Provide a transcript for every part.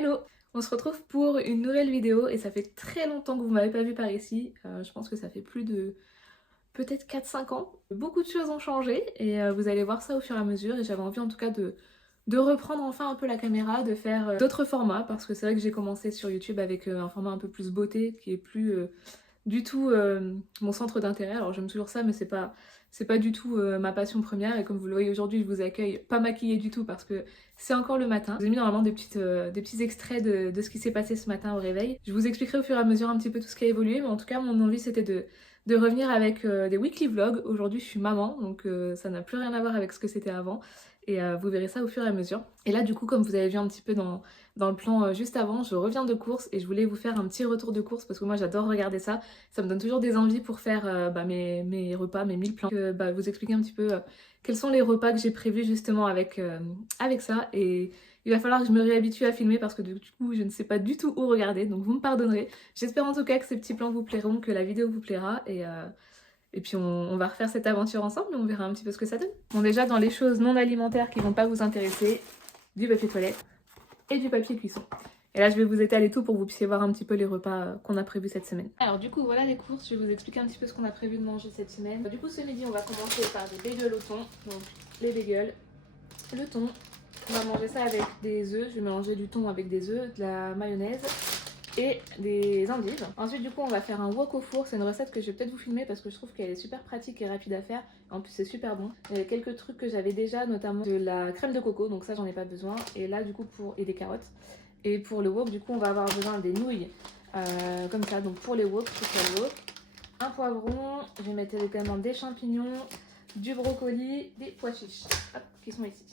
Hello! On se retrouve pour une nouvelle vidéo et ça fait très longtemps que vous m'avez pas vu par ici. Je pense que ça fait plus de peut-être 4-5 ans. Beaucoup de choses ont changé et vous allez voir ça au fur et à mesure et j'avais envie en tout cas de reprendre enfin un peu la caméra, de faire d'autres formats parce que c'est vrai que j'ai commencé sur YouTube avec un format un peu plus beauté qui est plus du tout mon centre d'intérêt. Alors j'aime toujours ça mais c'est pas du tout ma passion première et comme vous le voyez aujourd'hui je vous accueille pas maquillée du tout parce que c'est encore le matin. Je vous ai mis normalement des petits extraits de ce qui s'est passé ce matin au réveil. Je vous expliquerai au fur et à mesure un petit peu tout ce qui a évolué mais en tout cas mon envie c'était de revenir avec des weekly vlogs. Aujourd'hui je suis maman donc ça n'a plus rien à voir avec ce que c'était avant et vous verrez ça au fur et à mesure. Et là du coup comme vous avez vu un petit peu dans le plan juste avant, je reviens de course et je voulais vous faire un petit retour de course parce que moi j'adore regarder ça. Ça me donne toujours des envies pour faire mes repas, mes meal plans. Vous expliquer un petit peu quels sont les repas que j'ai prévus justement avec ça. Et il va falloir que je me réhabitue à filmer parce que du coup je ne sais pas du tout où regarder. Donc vous me pardonnerez. J'espère en tout cas que ces petits plans vous plairont, que la vidéo vous plaira. Et puis on va refaire cette aventure ensemble et on verra un petit peu ce que ça donne. Bon déjà dans les choses non alimentaires qui vont pas vous intéresser, du papier toilette et du papier cuisson. Et là je vais vous étaler tout pour que vous puissiez voir un petit peu les repas qu'on a prévus cette semaine. Alors du coup voilà les courses, je vais vous expliquer un petit peu ce qu'on a prévu de manger cette semaine. Du coup ce midi on va commencer par des bagels au thon, donc les bagels, le thon. On va manger ça avec des œufs, je vais mélanger du thon avec des œufs, de la mayonnaise et des endives. Ensuite du coup on va faire un wok au four, c'est une recette que je vais peut-être vous filmer parce que je trouve qu'elle est super pratique et rapide à faire. En plus c'est super bon. Il y a quelques trucs que j'avais déjà, notamment de la crème de coco, donc ça j'en ai pas besoin. Et là du coup et des carottes. Et pour le wok du coup on va avoir besoin des nouilles comme ça. Donc pour les wok, c'est le wok. Un poivron, je vais mettre également des champignons, du brocoli, des pois chiches, hop, qui sont ici.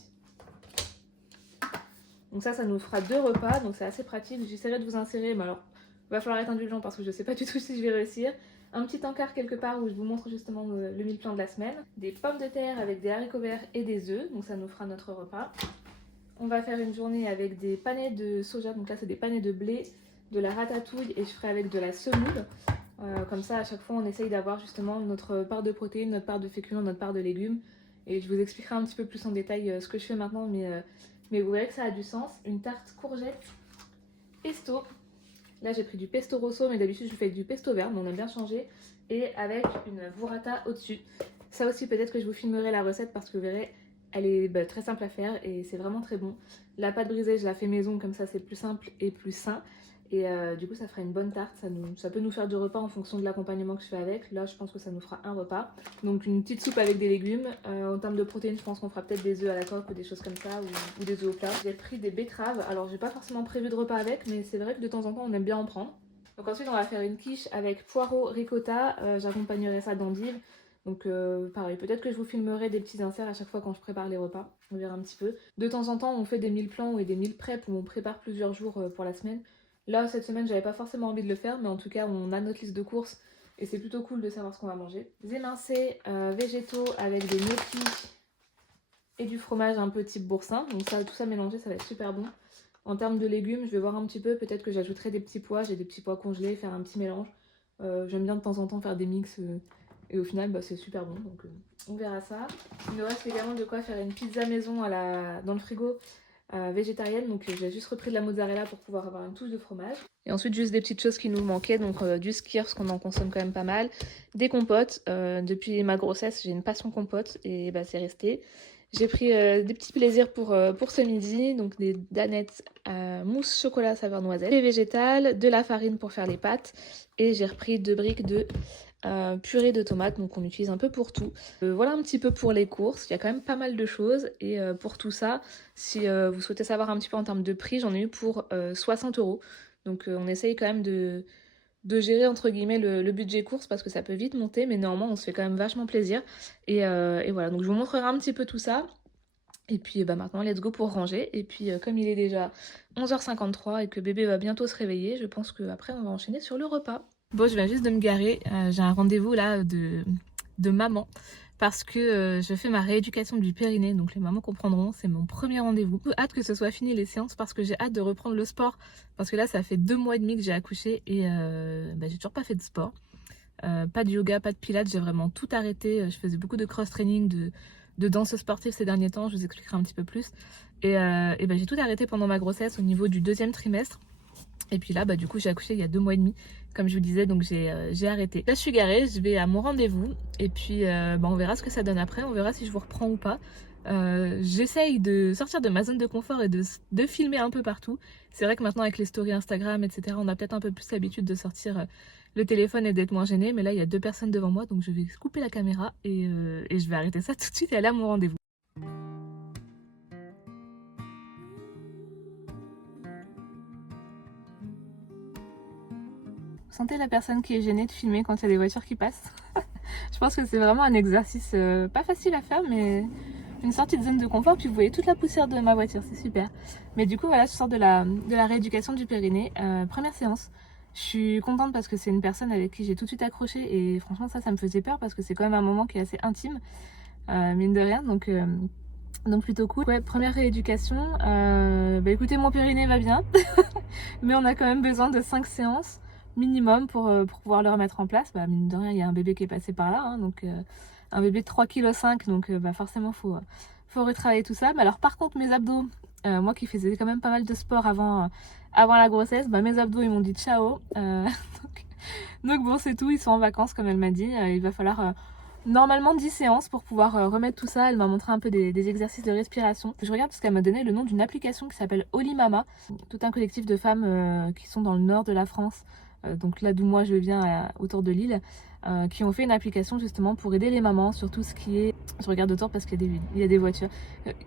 Donc ça nous fera 2 repas, donc c'est assez pratique. J'essaierai de vous insérer, mais alors il va falloir être indulgent parce que je sais pas du tout si je vais réussir. Un petit encart quelque part où je vous montre justement le meal plan de la semaine. Des pommes de terre avec des haricots verts et des œufs, donc ça nous fera notre repas. On va faire une journée avec des panais de soja, donc là c'est des panais de blé, de la ratatouille et je ferai avec de la semoule. Comme ça à chaque fois on essaye d'avoir justement notre part de protéines, notre part de féculents, notre part de légumes. Et je vous expliquerai un petit peu plus en détail ce que je fais maintenant, mais vous verrez que ça a du sens. Une tarte courgette, pesto. Là j'ai pris du pesto rosso, mais d'habitude je fais du pesto vert, mais on aime bien changer. Et avec une burrata au-dessus. Ça aussi peut-être que je vous filmerai la recette parce que vous verrez, elle est très simple à faire et c'est vraiment très bon. La pâte brisée je la fais maison, comme ça c'est plus simple et plus sain. Et du coup ça fera une bonne tarte, ça peut nous faire 2 repas en fonction de l'accompagnement que je fais avec. Là je pense que ça nous fera un repas. Donc une petite soupe avec des légumes. En termes de protéines je pense qu'on fera peut-être des œufs à la coque ou des choses comme ça, ou des œufs au plat. J'ai pris des betteraves, alors j'ai pas forcément prévu de repas avec, mais c'est vrai que de temps en temps on aime bien en prendre. Donc ensuite on va faire une quiche avec poireaux ricotta, j'accompagnerai ça d'endives. Donc pareil, peut-être que je vous filmerai des petits inserts à chaque fois quand je prépare les repas, on verra un petit peu. De temps en temps on fait des meal plans et des meal prep où on prépare plusieurs jours pour la semaine. Là cette semaine j'avais pas forcément envie de le faire, mais en tout cas on a notre liste de courses et c'est plutôt cool de savoir ce qu'on va manger. Des émincés végétaux avec des gnocchis et du fromage un peu type boursin, donc ça, tout ça mélangé ça va être super bon. En termes de légumes je vais voir un petit peu, peut-être que j'ajouterai des petits pois, j'ai des petits pois congelés, faire un petit mélange. J'aime bien de temps en temps faire des mix et au final c'est super bon, donc on verra ça. Il nous reste également de quoi faire une pizza maison dans le frigo végétarienne, donc j'ai juste repris de la mozzarella pour pouvoir avoir une touche de fromage. Et ensuite juste des petites choses qui nous manquaient, donc du skyr parce qu'on en consomme quand même pas mal, des compotes. Depuis ma grossesse j'ai une passion compote et c'est resté. J'ai pris des petits plaisirs pour ce midi, donc des danettes mousse chocolat saveur noisette, des végétales, de la farine pour faire les pâtes et j'ai repris 2 briques de purée de tomates, donc on utilise un peu pour tout. Voilà un petit peu pour les courses, il y a quand même pas mal de choses et pour tout ça, si vous souhaitez savoir un petit peu en termes de prix, j'en ai eu pour 60 €. Donc on essaye quand même de gérer entre guillemets le budget course parce que ça peut vite monter, mais néanmoins on se fait quand même vachement plaisir. Et voilà, donc je vous montrerai un petit peu tout ça. Et puis maintenant let's go pour ranger. Et puis comme il est déjà 11h53 et que bébé va bientôt se réveiller, je pense qu'après on va enchaîner sur le repas. Bon, je viens juste de me garer, j'ai un rendez-vous là de maman parce que je fais ma rééducation du périnée, donc les mamans comprendront, c'est mon premier rendez-vous. J'ai hâte que ce soit fini les séances parce que j'ai hâte de reprendre le sport parce que là ça fait 2 mois et demi que j'ai accouché et j'ai toujours pas fait de sport. Pas de yoga, pas de pilates, j'ai vraiment tout arrêté. Je faisais beaucoup de cross-training, de danse sportive ces derniers temps, je vous expliquerai un petit peu plus. Et j'ai tout arrêté pendant ma grossesse au niveau du 2e trimestre. Et puis là, du coup, j'ai accouché il y a 2 mois et demi, comme je vous disais, donc j'ai arrêté. Là, je suis garée, je vais à mon rendez-vous, et puis on verra ce que ça donne après, on verra si je vous reprends ou pas. J'essaye de sortir de ma zone de confort et de filmer un peu partout. C'est vrai que maintenant, avec les stories Instagram, etc., on a peut-être un peu plus l'habitude de sortir le téléphone et d'être moins gêné, mais là, il y a 2 personnes devant moi, donc je vais couper la caméra et je vais arrêter ça tout de suite et aller à mon rendez-vous. Vous sentez la personne qui est gênée de filmer quand il y a des voitures qui passent? Je pense que c'est vraiment un exercice pas facile à faire, mais une sortie de zone de confort. Puis vous voyez toute la poussière de ma voiture, c'est super. Mais du coup, voilà, je sors de la rééducation du périnée. Première séance. Je suis contente parce que c'est une personne avec qui j'ai tout de suite accroché. Et franchement, ça me faisait peur parce que c'est quand même un moment qui est assez intime, mine de rien. Donc plutôt cool. Ouais, première rééducation. Écoutez, mon périnée va bien. Mais on a quand même besoin de 5 séances minimum pour pouvoir le remettre en place. Mine de rien, il y a un bébé qui est passé par là, hein, donc un bébé de 3,5 kg, donc forcément faut retravailler tout ça. Mais alors par contre mes abdos, moi qui faisais quand même pas mal de sport avant la grossesse, mes abdos ils m'ont dit ciao. Donc bon, c'est tout, ils sont en vacances comme elle m'a dit. Il va falloir normalement 10 séances pour pouvoir remettre tout ça. Elle m'a montré un peu des exercices de respiration. Je regarde parce qu'elle m'a donné le nom d'une application qui s'appelle Holy Mama. Tout un collectif de femmes qui sont dans le nord de la France, donc là d'où moi je viens, autour de Lille, qui ont fait une application justement pour aider les mamans sur tout ce qui est... Je regarde autour parce qu'il y a des voitures.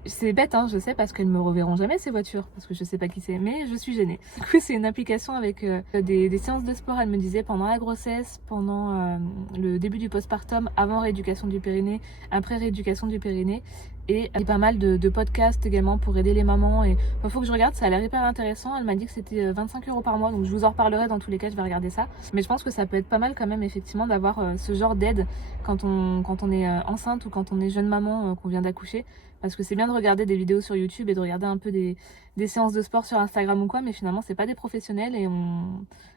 C'est bête, hein, je sais, parce qu'elles me reverront jamais ces voitures, parce que je sais pas qui c'est, mais je suis gênée. Du coup, c'est une application avec des séances de sport, elle me disait, pendant la grossesse, pendant le début du postpartum, avant rééducation du périnée, après rééducation du périnée, et pas mal de podcasts également pour aider les mamans. Et faut que je regarde, ça a l'air hyper intéressant. Elle m'a dit que c'était 25 € par mois, donc je vous en reparlerai. Dans tous les cas, je vais regarder ça. Mais je pense que ça peut être pas mal quand même, effectivement, d'avoir ce genre d'aide quand on est enceinte ou quand on est jeune maman, qu'on vient d'accoucher. Parce que c'est bien de regarder des vidéos sur YouTube et de regarder un peu des séances de sport sur Instagram ou quoi, mais finalement c'est pas des professionnels et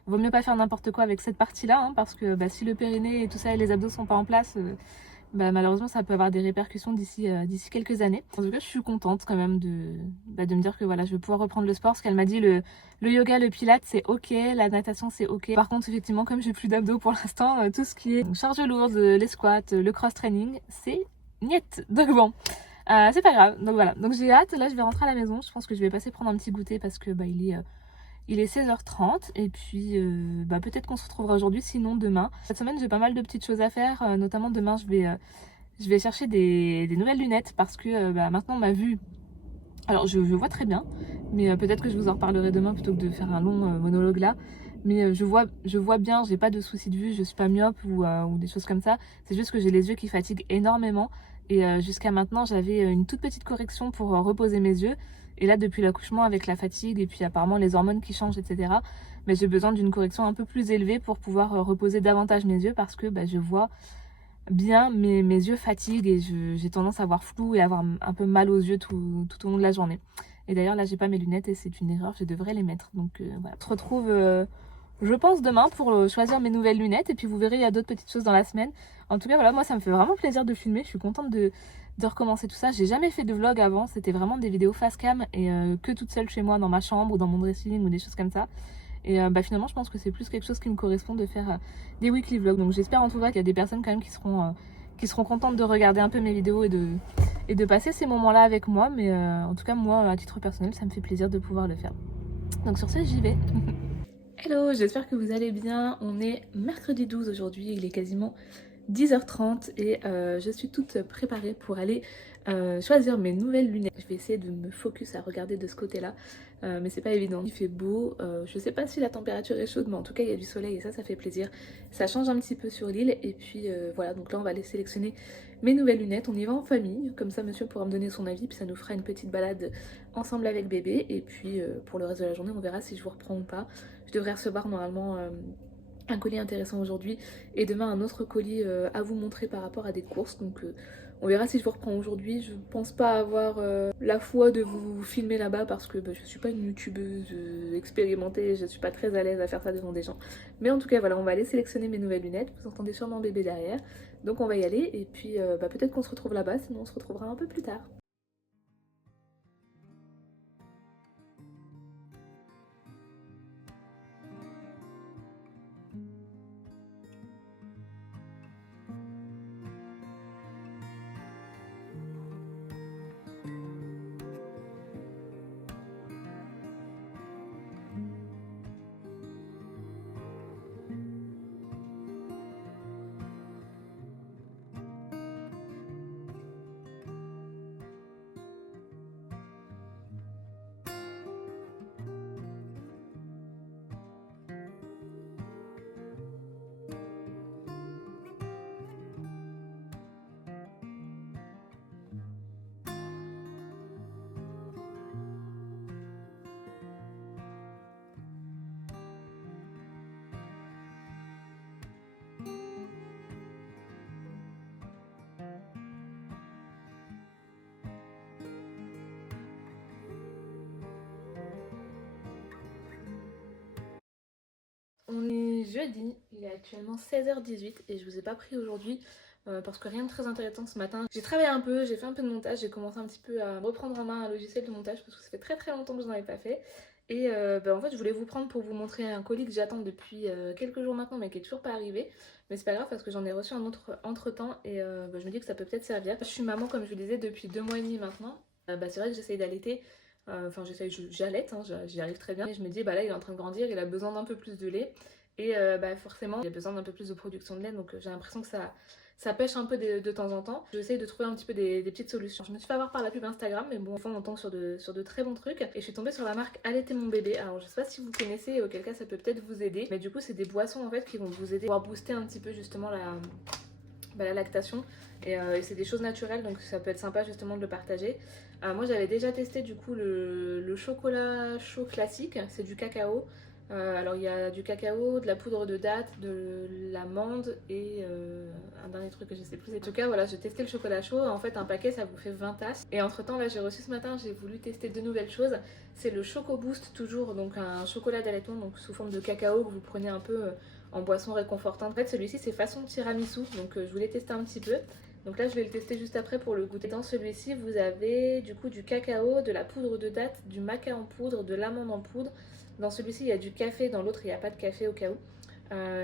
vaut mieux pas faire n'importe quoi avec cette partie-là, hein, parce que si le périnée et tout ça et les abdos sont pas en place, malheureusement ça peut avoir des répercussions d'ici quelques années. En tout cas, je suis contente quand même de me dire que voilà, je vais pouvoir reprendre le sport, parce qu'elle m'a dit le yoga, le pilates c'est ok, la natation c'est ok. Par contre, effectivement, comme j'ai plus d'abdos pour l'instant, tout ce qui est charge lourde, les squats, le cross training, c'est niet. Donc bon, c'est pas grave. Donc voilà, donc j'ai hâte. Là je vais rentrer à la maison, je pense que je vais passer prendre un petit goûter parce que il est 16h30 et puis peut-être qu'on se retrouvera aujourd'hui, sinon demain. Cette semaine j'ai pas mal de petites choses à faire, notamment demain je vais chercher des nouvelles lunettes parce que maintenant ma vue, alors je vois très bien, mais peut-être que je vous en reparlerai demain plutôt que de faire un long monologue là. Mais je vois bien, j'ai pas de soucis de vue, je suis pas myope ou des choses comme ça. C'est juste que j'ai les yeux qui fatiguent énormément. Et jusqu'à maintenant, j'avais une toute petite correction pour reposer mes yeux. Et là, depuis l'accouchement, avec la fatigue et puis apparemment les hormones qui changent, etc., mais j'ai besoin d'une correction un peu plus élevée pour pouvoir reposer davantage mes yeux, parce que je vois bien, mais mes yeux fatiguent et j'ai tendance à voir flou et à avoir un peu mal aux yeux tout au long de la journée. Et d'ailleurs, là, j'ai pas mes lunettes et c'est une erreur, je devrais les mettre. Donc voilà, on se retrouve... je pense demain pour choisir mes nouvelles lunettes, et puis vous verrez, il y a d'autres petites choses dans la semaine. En tout cas, voilà, moi ça me fait vraiment plaisir de filmer, je suis contente de recommencer tout ça. J'ai jamais fait de vlog avant, c'était vraiment des vidéos face cam et que toute seule chez moi dans ma chambre ou dans mon dressing ou des choses comme ça. Et finalement, je pense que c'est plus quelque chose qui me correspond de faire des weekly vlogs. Donc j'espère en tout cas qu'il y a des personnes quand même qui seront contentes de regarder un peu mes vidéos et de passer ces moments-là avec moi. Mais en tout cas, moi, à titre personnel, ça me fait plaisir de pouvoir le faire. Donc sur ce, j'y vais. Hello, j'espère que vous allez bien. On est mercredi 12 aujourd'hui, il est quasiment 10h30 et je suis toute préparée pour aller choisir mes nouvelles lunettes. Je vais essayer de me focus à regarder de ce côté-là, mais c'est pas évident. Il fait beau, je sais pas si la température est chaude, mais en tout cas il y a du soleil et ça fait plaisir. Ça change un petit peu sur l'île et puis voilà, donc là on va aller sélectionner mes nouvelles lunettes. On y va en famille, comme ça monsieur pourra me donner son avis, puis ça nous fera une petite balade ensemble avec bébé. Et puis pour le reste de la journée, on verra si je vous reprends ou pas. Je devrais recevoir normalement un colis intéressant aujourd'hui et demain un autre colis à vous montrer par rapport à des courses. Donc on verra si je vous reprends aujourd'hui. Je pense pas avoir la foi de vous filmer là-bas parce que je suis pas une youtubeuse expérimentée, je suis pas très à l'aise à faire ça devant des gens. Mais en tout cas voilà, on va aller sélectionner mes nouvelles lunettes. Vous entendez sûrement bébé derrière. Donc on va y aller et puis peut-être qu'on se retrouve là-bas, sinon on se retrouvera un peu plus tard. On est jeudi, il est actuellement 16h18 et je vous ai pas pris aujourd'hui parce que rien de très intéressant ce matin. J'ai travaillé un peu, j'ai fait un peu de montage, j'ai commencé un petit peu à reprendre en main un logiciel de montage parce que ça fait très longtemps que je n'en avais pas fait. Et en fait je voulais vous prendre pour vous montrer un colis que j'attends depuis quelques jours maintenant mais qui est toujours pas arrivé. Mais c'est pas grave parce que j'en ai reçu un autre entre temps et je me dis que ça peut peut-être servir. Je suis maman comme je vous le disais depuis 2 mois et demi maintenant. C'est vrai que j'essaye d'allaiter. Enfin j'allaite, hein, j'y arrive très bien. Et je me dis là il est en train de grandir, il a besoin d'un peu plus de lait. Et forcément il a besoin d'un peu plus de production de lait, donc j'ai l'impression que ça pêche un peu de temps en temps. J'essaye de trouver un petit peu des petites solutions. Je me suis fait avoir par la pub Instagram, mais bon, enfin on tombe sur de très bons trucs. Et je suis tombée sur la marque Allaiter mon bébé. Alors je sais pas si vous connaissez, auquel cas ça peut peut-être vous aider. Mais du coup c'est des boissons en fait qui vont vous aider à pouvoir booster un petit peu justement la lactation. Et c'est des choses naturelles, donc ça peut être sympa justement de le partager. Moi j'avais déjà testé du coup le chocolat chaud classique, c'est du cacao. Alors il y a du cacao, de la poudre de date, de l'amande et un dernier truc que je sais plus. En tout cas voilà, j'ai testé le chocolat chaud. En fait un paquet ça vous fait 20 tasses. Et entre temps là j'ai reçu ce matin, j'ai voulu tester 2 nouvelles choses. C'est le Choco Boost toujours, donc un chocolat d'allaitement donc sous forme de cacao que vous prenez un peu en boisson réconfortante. En fait celui-ci c'est façon tiramisu, donc je voulais tester un petit peu. Donc là je vais le tester juste après pour le goûter. Dans celui-ci vous avez du coup du cacao, de la poudre de date, du maca en poudre, de l'amande en poudre. Dans celui-ci il y a du café, dans l'autre il n'y a pas de café au cas où.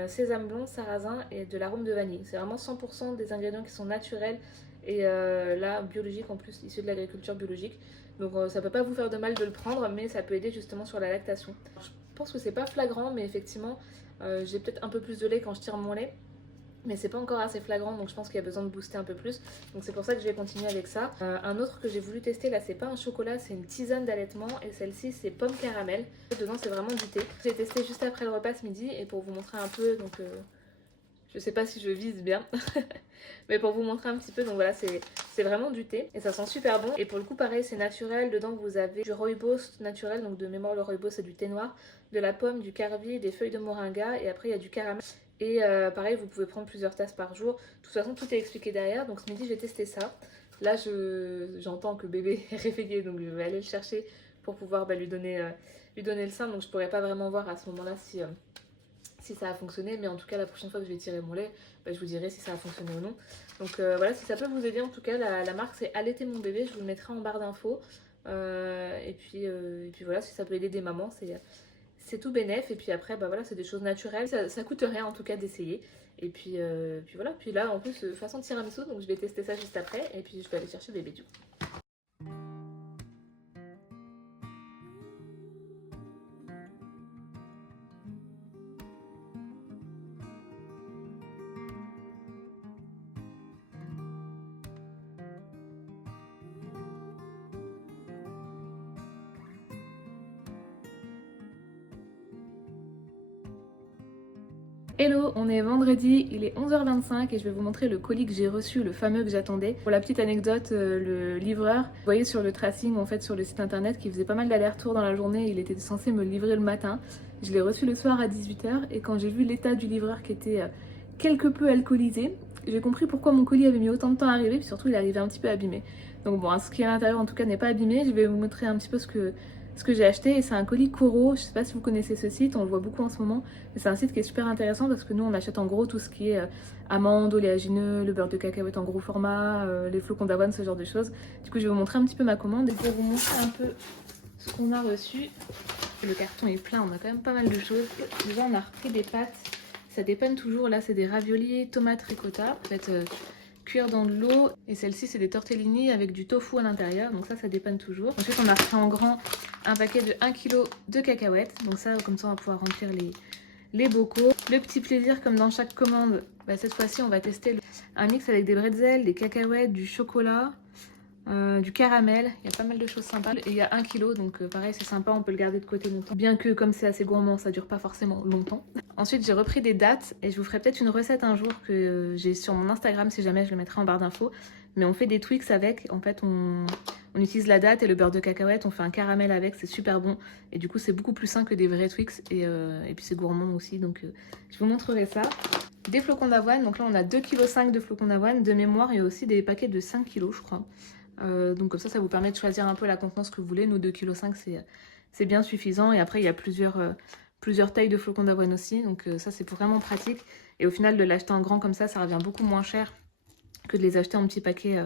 Sésame blanc, sarrasin et de l'arôme de vanille. C'est vraiment 100% des ingrédients qui sont naturels et là biologiques en plus, issus de l'agriculture biologique. Donc ça peut pas vous faire de mal de le prendre, mais ça peut aider justement sur la lactation. Alors, je pense que c'est pas flagrant, mais effectivement j'ai peut-être un peu plus de lait quand je tire mon lait. Mais c'est pas encore assez flagrant, donc je pense qu'il y a besoin de booster un peu plus. Donc c'est pour ça que je vais continuer avec ça. Un autre que j'ai voulu tester, là c'est pas un chocolat, c'est une tisane d'allaitement. Et celle-ci c'est pomme caramel. Dedans c'est vraiment du thé. J'ai testé juste après le repas ce midi. Et pour vous montrer un peu, donc je sais pas si je vise bien. Mais pour vous montrer un petit peu, donc voilà, c'est vraiment du thé. Et ça sent super bon. Et pour le coup pareil, c'est naturel. Dedans vous avez du rooibos naturel. Donc de mémoire le rooibos c'est du thé noir. De la pomme, du carvi, des feuilles de moringa. Et après il y a du caramel. Et pareil, vous pouvez prendre plusieurs tasses par jour. De toute façon, tout est expliqué derrière. Donc ce midi, je vais tester ça. Là, j'entends que bébé est réveillé, donc je vais aller le chercher pour pouvoir lui donner le sein. Donc je pourrais pas vraiment voir à ce moment-là si ça a fonctionné. Mais en tout cas, la prochaine fois que je vais tirer mon lait, je vous dirai si ça a fonctionné ou non. Donc voilà, si ça peut vous aider, en tout cas, la marque c'est Allaiter mon bébé. Je vous le mettrai en barre d'infos. Et puis voilà, si ça peut aider des mamans, c'est tout bénef. Et puis après voilà, c'est des choses naturelles, ça coûte rien en tout cas d'essayer. Et puis voilà, puis là en plus façon tiramisu, donc je vais tester ça juste après et puis je vais aller chercher bébé du coup. Hello, on est vendredi, il est 11h25 et je vais vous montrer le colis que j'ai reçu, le fameux que j'attendais. Pour la petite anecdote, le livreur, vous voyez sur le tracing, en fait sur le site internet, qui faisait pas mal d'allers-retours dans la journée, il était censé me le livrer le matin. Je l'ai reçu le soir à 18h et quand j'ai vu l'état du livreur qui était quelque peu alcoolisé, j'ai compris pourquoi mon colis avait mis autant de temps à arriver, puis surtout il est arrivé un petit peu abîmé. Donc bon, ce qui est à l'intérieur en tout cas n'est pas abîmé, je vais vous montrer un petit peu ce que ce que j'ai acheté et c'est un colis Coro. Je sais pas si vous connaissez ce site, on le voit beaucoup en ce moment. Mais c'est un site qui est super intéressant parce que nous on achète en gros tout ce qui est amandes, oléagineux, le beurre de cacahuète en gros format, les flocons d'avoine, ce genre de choses. Du coup je vais vous montrer un petit peu ma commande et je vais vous montrer un peu ce qu'on a reçu. Le carton est plein, on a quand même pas mal de choses. Déjà on a repris des pâtes, ça dépanne toujours. Là c'est des raviolis, tomates ricotta. En fait, cuire dans de l'eau, et celle-ci c'est des tortellini avec du tofu à l'intérieur, donc ça dépanne toujours. Ensuite on a pris en grand un paquet de 1 kg de cacahuètes, donc ça comme ça on va pouvoir remplir les bocaux. Le petit plaisir comme dans chaque commande, cette fois-ci on va tester un mix avec des bretzels, des cacahuètes, du chocolat, du caramel. Il y a pas mal de choses sympas et il y a 1 kg, donc pareil c'est sympa, on peut le garder de côté longtemps, bien que comme c'est assez gourmand ça dure pas forcément longtemps. Ensuite j'ai repris des dattes et je vous ferai peut-être une recette un jour que j'ai sur mon Instagram, si jamais je le mettrai en barre d'infos. Mais on fait des Twix avec, en fait on utilise la date et le beurre de cacahuète, on fait un caramel avec, c'est super bon. Et du coup c'est beaucoup plus sain que des vrais Twix et puis c'est gourmand aussi, donc je vous montrerai ça. Des flocons d'avoine, donc là on a 2,5 kg de flocons d'avoine. De mémoire il y a aussi des paquets de 5 kg je crois. Donc comme ça vous permet de choisir un peu la contenance que vous voulez. Nous 2,5 kg c'est bien suffisant. Et après il y a plusieurs tailles de flocons d'avoine aussi, donc ça c'est vraiment pratique. Et au final de l'acheter en grand comme ça revient beaucoup moins cher que de les acheter en petits paquets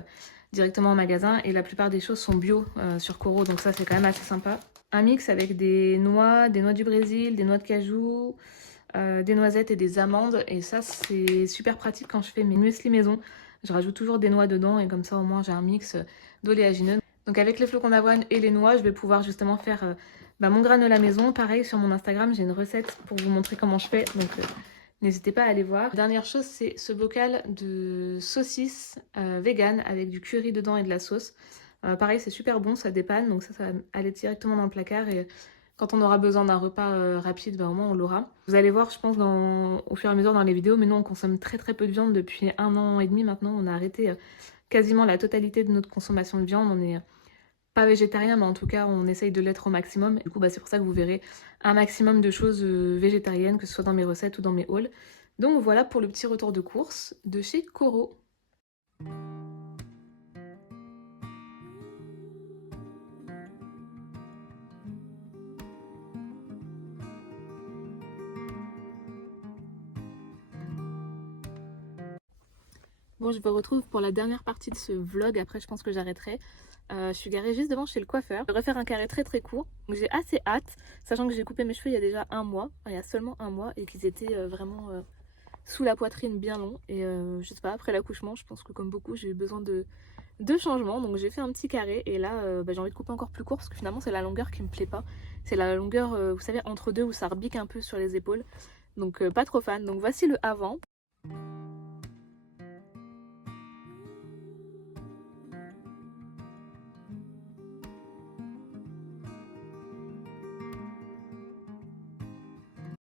directement en magasin. Et la plupart des choses sont bio sur Coro, donc ça c'est quand même assez sympa. Un mix avec des noix du Brésil, des noix de cajou, des noisettes et des amandes. Et ça c'est super pratique quand je fais mes muesli maison. Je rajoute toujours des noix dedans et comme ça au moins j'ai un mix d'oléagineux. Donc avec les flocons d'avoine et les noix, je vais pouvoir justement faire mon granola maison. Pareil sur mon Instagram, j'ai une recette pour vous montrer comment je fais. Donc n'hésitez pas à aller voir. La dernière chose, c'est ce bocal de saucisses vegan avec du curry dedans et de la sauce. Pareil, c'est super bon, ça dépanne, donc ça va aller directement dans le placard. Et quand on aura besoin d'un repas rapide, au moins on l'aura. Vous allez voir, je pense, au fur et à mesure dans les vidéos, mais nous on consomme très peu de viande depuis 1 an et demi maintenant. On a arrêté quasiment la totalité de notre consommation de viande. On est pas végétarien, mais en tout cas on essaye de l'être au maximum. Du coup c'est pour ça que vous verrez un maximum de choses végétariennes, que ce soit dans mes recettes ou dans mes hauls. Donc voilà pour le petit retour de course de chez Coro. Bon, je vous retrouve pour la dernière partie de ce vlog. Après je pense que j'arrêterai. Je suis garée juste devant chez le coiffeur. Je vais refaire un carré très court. Donc j'ai assez hâte, sachant que j'ai coupé mes cheveux il y a déjà 1 mois. Enfin, il y a seulement 1 mois, et qu'ils étaient vraiment sous la poitrine bien longs. Et je sais pas, après l'accouchement, je pense que comme beaucoup, j'ai eu besoin de changements. Donc j'ai fait un petit carré. Et là, j'ai envie de couper encore plus court parce que finalement c'est la longueur qui me plaît pas. C'est la longueur, vous savez, entre deux où ça rebique un peu sur les épaules. Donc pas trop fan. Donc voici le avant.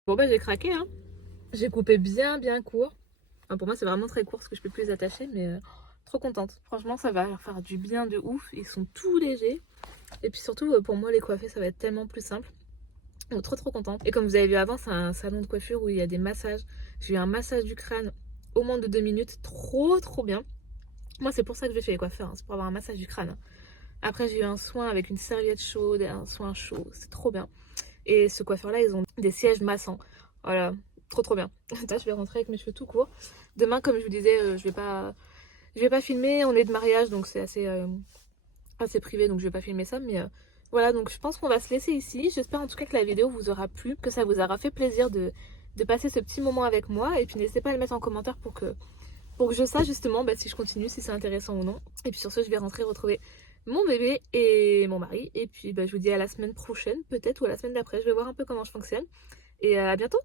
Bon j'ai craqué hein. J'ai coupé bien court. Enfin, pour moi c'est vraiment très court parce que je peux plus les attacher, mais trop contente. Franchement ça va leur faire du bien de ouf. Ils sont tout légers. Et puis surtout pour moi les coiffer ça va être tellement plus simple. Donc trop contente. Et comme vous avez vu avant, c'est un salon de coiffure où il y a des massages. J'ai eu un massage du crâne au moins de 2 minutes. Trop bien. Moi c'est pour ça que je vais chez les coiffeurs, hein. C'est pour avoir un massage du crâne. Après j'ai eu un soin avec une serviette chaude et un soin chaud. C'est trop bien. Et ce coiffeur là ils ont des sièges massants. Voilà, trop bien. Là je vais rentrer avec mes cheveux tout courts. Demain comme je vous disais, je vais pas filmer. On est de mariage donc c'est assez privé, donc je vais pas filmer ça. Mais voilà, donc je pense qu'on va se laisser ici. J'espère en tout cas que la vidéo vous aura plu, que ça vous aura fait plaisir de passer ce petit moment avec moi. Et puis n'hésitez pas à le mettre en commentaire pour que je sache justement si je continue, si c'est intéressant ou non. Et puis sur ce je vais rentrer retrouver mon bébé et mon mari. Et puis je vous dis à la semaine prochaine peut-être, ou à la semaine d'après. Je vais voir un peu comment je fonctionne. Et à bientôt.